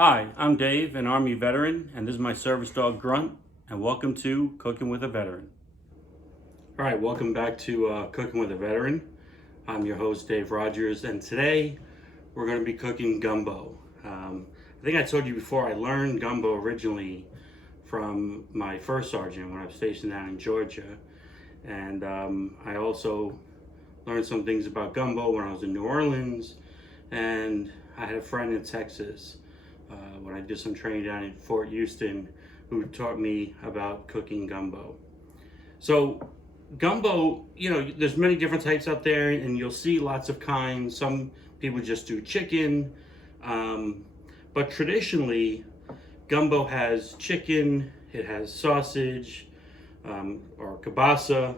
Hi, I'm Dave, an Army veteran, and this is my service dog Grunt, and welcome to Cooking with a Veteran. All right, welcome back to Cooking with a Veteran. I'm your host, Dave Rogers, and today we're going to be cooking gumbo. I think I told you before, I learned gumbo originally from my first sergeant when I was stationed down in Georgia, and I also learned some things about gumbo when I was in New Orleans, and I had a friend in Texas when I did some training down in Fort Houston who taught me about cooking gumbo. So gumbo, there's many different types out there and you'll see lots of kinds. Some people just do chicken, but traditionally gumbo has chicken, it has sausage, or kielbasa,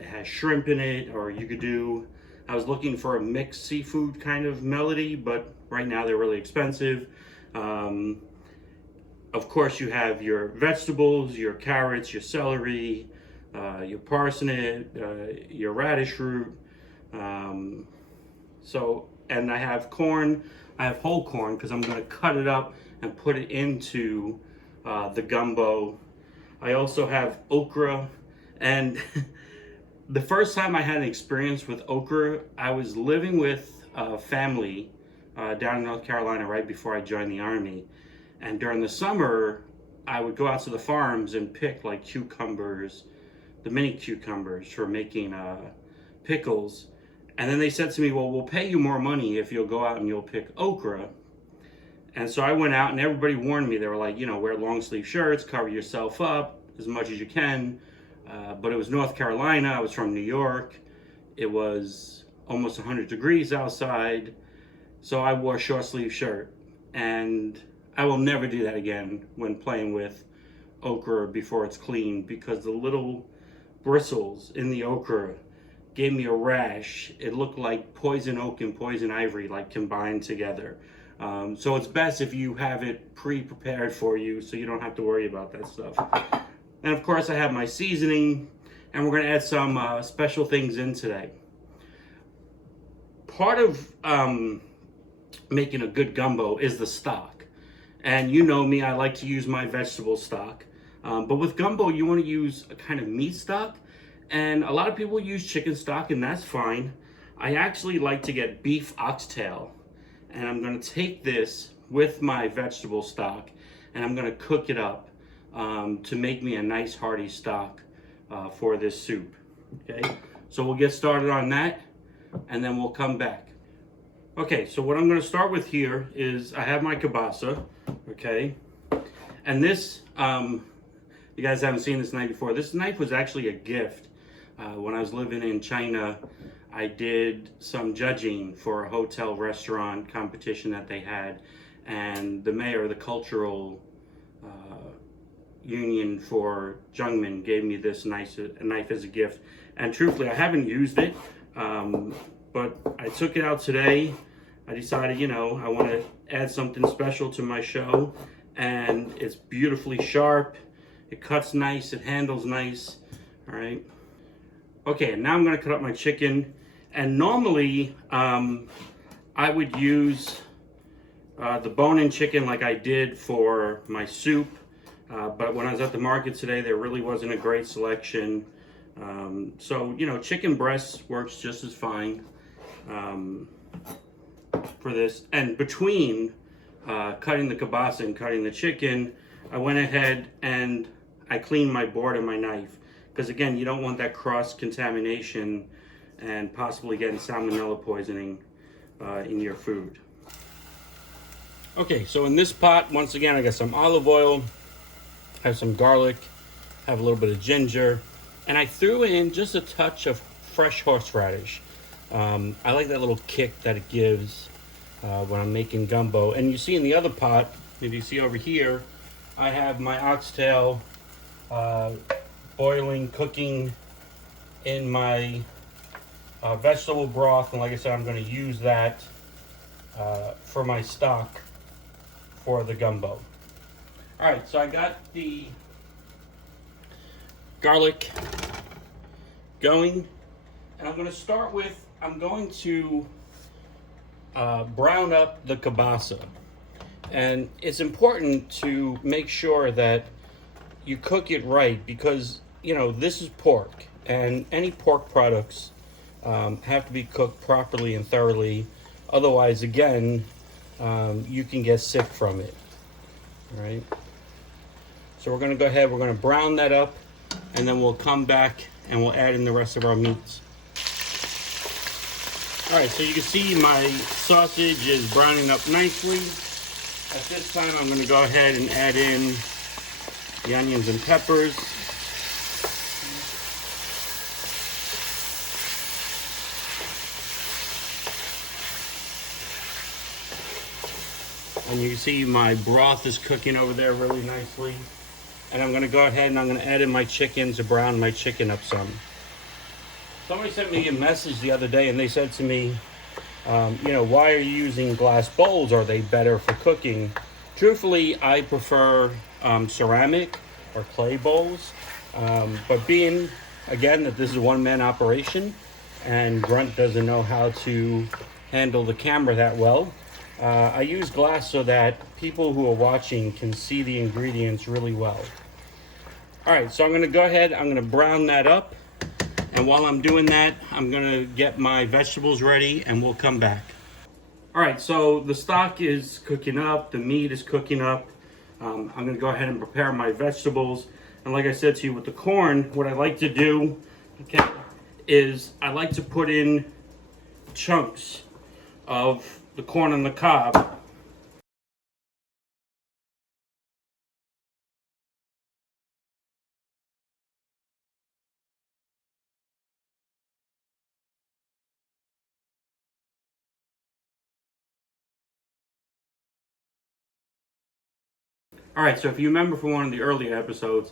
it has shrimp in it, or you could do, I was looking for a mixed seafood kind of melody, but right now they're really expensive. Of course, you have your vegetables, your carrots, your celery, your parsnip, your radish root. And I have corn. I have whole corn because I'm going to cut it up and put it into the gumbo. I also have okra. And the first time I had an experience with okra, I was living with a family down in North Carolina right before I joined the Army. And during the summer, I would go out to the farms and pick like cucumbers, the mini cucumbers for making pickles. And then they said to me, well, we'll pay you more money if you'll go out and you'll pick okra. And so I went out and everybody warned me. They were like, wear long sleeve shirts, cover yourself up as much as you can. But it was North Carolina. I was from New York. It was almost 100 degrees outside. So I wore a short sleeve shirt, and I will never do that again when playing with okra before it's cleaned, because the little bristles in the okra gave me a rash. It looked like poison oak and poison ivory like combined together. So it's best if you have it pre-prepared for you so you don't have to worry about that stuff. And of course I have my seasoning, and we're going to add some special things in today. Part of making a good gumbo is the stock, and you know me, I like to use my vegetable stock, but with gumbo you want to use a kind of meat stock, and a lot of people use chicken stock, and that's fine. I actually like to get beef oxtail, and I'm going to take this with my vegetable stock and I'm going to cook it up to make me a nice hearty stock for this soup. Okay, so we'll get started on that and then we'll come back. Okay, so what I'm going to start with here is I have my kielbasa, okay? And this, you guys haven't seen this knife before. This knife was actually a gift. When I was living in China, I did some judging for a hotel restaurant competition that they had, and the mayor of the cultural union for Jungman gave me this knife as a gift. And truthfully, I haven't used it. But I took it out today. I decided, I want to add something special to my show. And it's beautifully sharp. It cuts nice. It handles nice. All right. Okay, now I'm going to cut up my chicken. And normally, I would use the bone-in chicken like I did for my soup. But when I was at the market today, there really wasn't a great selection. So, chicken breast works just as fine for this. And between cutting the kielbasa and cutting the chicken, I went ahead and I cleaned my board and my knife, because again, you don't want that cross-contamination and possibly getting salmonella poisoning in your food. Okay, so in this pot, once again, I got some olive oil, I have some garlic, have a little bit of ginger, and I threw in just a touch of fresh horseradish. I like that little kick that it gives when I'm making gumbo. And you see in the other pot, if you see over here, I have my oxtail boiling, cooking in my vegetable broth. And like I said, I'm going to use that for my stock for the gumbo. All right, so I got the garlic going, and I'm going to start with, I'm going to brown up the kielbasa. And it's important to make sure that you cook it right because, you know, this is pork, and any pork products have to be cooked properly and thoroughly. Otherwise, again, you can get sick from it. All right. So we're going to go ahead, we're going to brown that up, and then we'll come back and we'll add in the rest of our meats. All right, so you can see my sausage is browning up nicely. At this time, I'm going to go ahead and add in the onions and peppers. And you can see my broth is cooking over there really nicely. And I'm going to go ahead and I'm going to add in my chicken to brown my chicken up some. Somebody sent me a message the other day and they said to me, you know, why are you using glass bowls? Are they better for cooking? Truthfully, I prefer ceramic or clay bowls. But being, again, that this is a one-man operation and Grunt doesn't know how to handle the camera that well, I use glass so that people who are watching can see the ingredients really well. All right, so I'm going to go ahead, I'm going to brown that up. And while I'm doing that, I'm gonna get my vegetables ready and we'll come back. All right, so the stock is cooking up, the meat is cooking up. I'm gonna go ahead and prepare my vegetables. And like I said to you with the corn, what I like to do, okay, is I like to put in chunks of the corn on the cob. All right, so if you remember from one of the earlier episodes,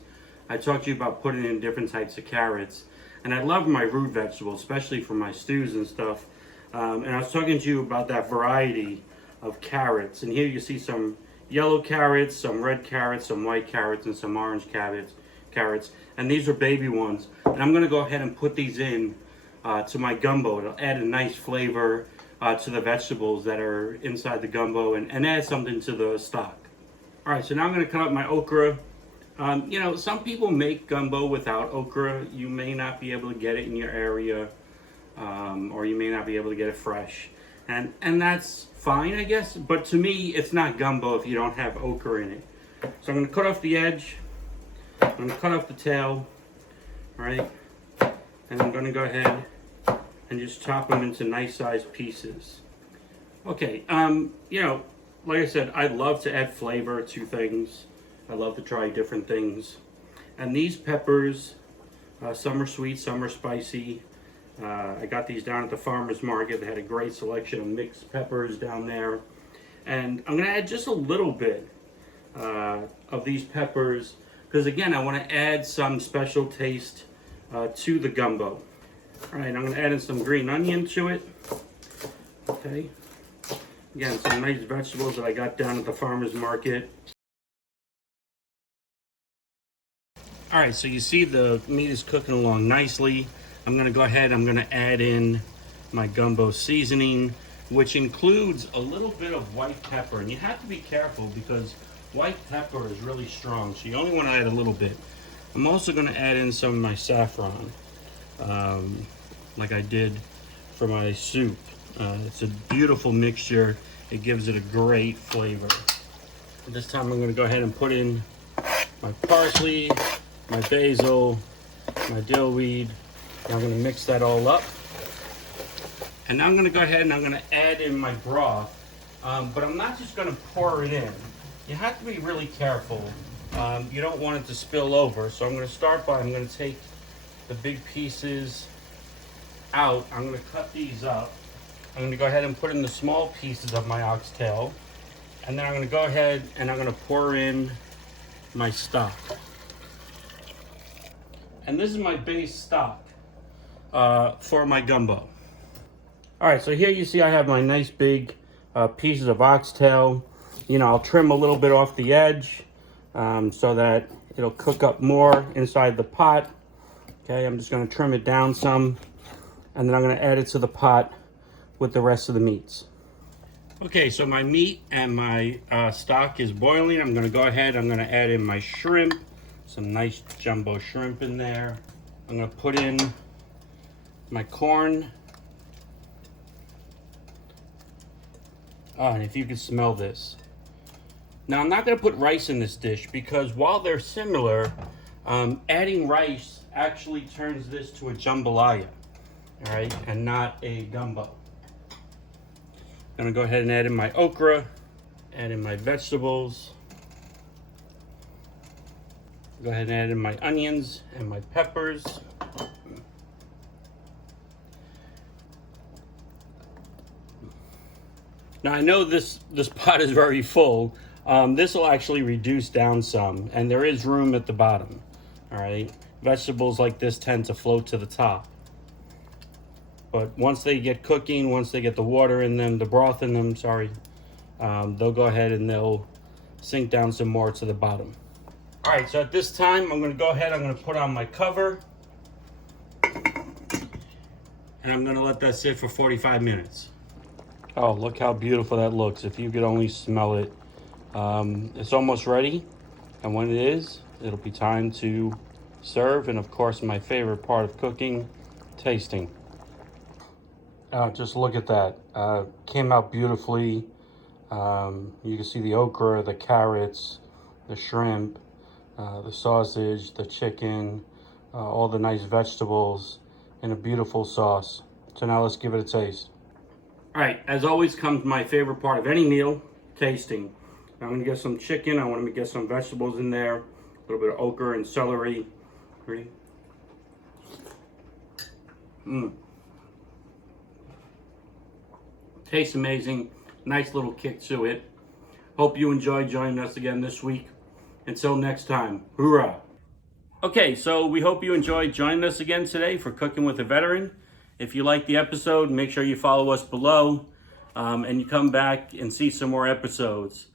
I talked to you about putting in different types of carrots. And I love my root vegetables, especially for my stews and stuff. And I was talking to you about that variety of carrots. And here you see some yellow carrots, some red carrots, some white carrots, and some orange carrots. And these are baby ones. And I'm gonna go ahead and put these in to my gumbo. It'll add a nice flavor to the vegetables that are inside the gumbo and add something to the stock. All right, so now I'm going to cut up my okra. You know, some people make gumbo without okra. You may not be able to get it in your area, or you may not be able to get it fresh. And that's fine, I guess. But to me, it's not gumbo if you don't have okra in it. So I'm going to cut off the edge. I'm going to cut off the tail. All right. And I'm going to go ahead and just chop them into nice sized pieces. Okay, you know, like I said, I love to add flavor to things. I love to try different things. And these peppers, some are sweet, some are spicy. I got these down at the farmer's market. They had a great selection of mixed peppers down there. And I'm gonna add just a little bit of these peppers because again, I wanna add some special taste to the gumbo. All right, I'm gonna add in some green onion to it. Okay. Again, some nice vegetables that I got down at the farmer's market. All right, so you see the meat is cooking along nicely. I'm gonna go ahead, I'm gonna add in my gumbo seasoning, which includes a little bit of white pepper. And you have to be careful because white pepper is really strong, so you only wanna add a little bit. I'm also gonna add in some of my saffron, like I did for my soup. It's a beautiful mixture. It gives it a great flavor. This time I'm going to go ahead and put in my parsley, my basil, my dill weed. And I'm going to mix that all up. And now I'm going to go ahead and I'm going to add in my broth. But I'm not just going to pour it in. You have to be really careful. You don't want it to spill over. So I'm going to start by, I'm going to take the big pieces out. I'm going to cut these up. I'm going to go ahead and put in the small pieces of my oxtail. And then I'm going to go ahead and I'm going to pour in my stock. And this is my base stock for my gumbo. All right, so here you see I have my nice big pieces of oxtail. You know, I'll trim a little bit off the edge so that it'll cook up more inside the pot. Okay, I'm just going to trim it down some. And then I'm going to add it to the pot with the rest of the meats. Okay, so my meat and my stock is boiling. I'm gonna go ahead, I'm gonna add in my shrimp, some nice jumbo shrimp in there. I'm gonna put in my corn. Oh, and if you can smell this. Now, I'm not gonna put rice in this dish because while they're similar, adding rice actually turns this to a jambalaya, all right, and not a gumbo. I'm gonna go ahead and add in my okra, add in my vegetables. Go ahead and add in my onions and my peppers. Now I know this pot is very full. This will actually reduce down some, and there is room at the bottom. All right, vegetables like this tend to float to the top. But once they get cooking, once they get the water in them, the broth in them, sorry, they'll go ahead and they'll sink down some more to the bottom. All right, so at this time, I'm gonna go ahead, I'm gonna put on my cover, and I'm gonna let that sit for 45 minutes. Oh, look how beautiful that looks. If you could only smell it. It's almost ready, and when it is, it'll be time to serve, and of course, my favorite part of cooking, tasting. Just look at that. Came out beautifully. You can see the okra, the carrots, the shrimp, the sausage, the chicken, all the nice vegetables, and a beautiful sauce. So now let's give it a taste. All right, as always comes my favorite part of any meal, tasting. I'm gonna get some chicken. I want to get some vegetables in there, a little bit of okra and celery. Ready? Tastes amazing. Nice little kick to it. Hope you enjoyed joining us again this week. Until next time, hoorah. Okay, so we hope you enjoyed joining us again today for Cooking with a Veteran. If you liked the episode, make sure you follow us below and you come back and see some more episodes.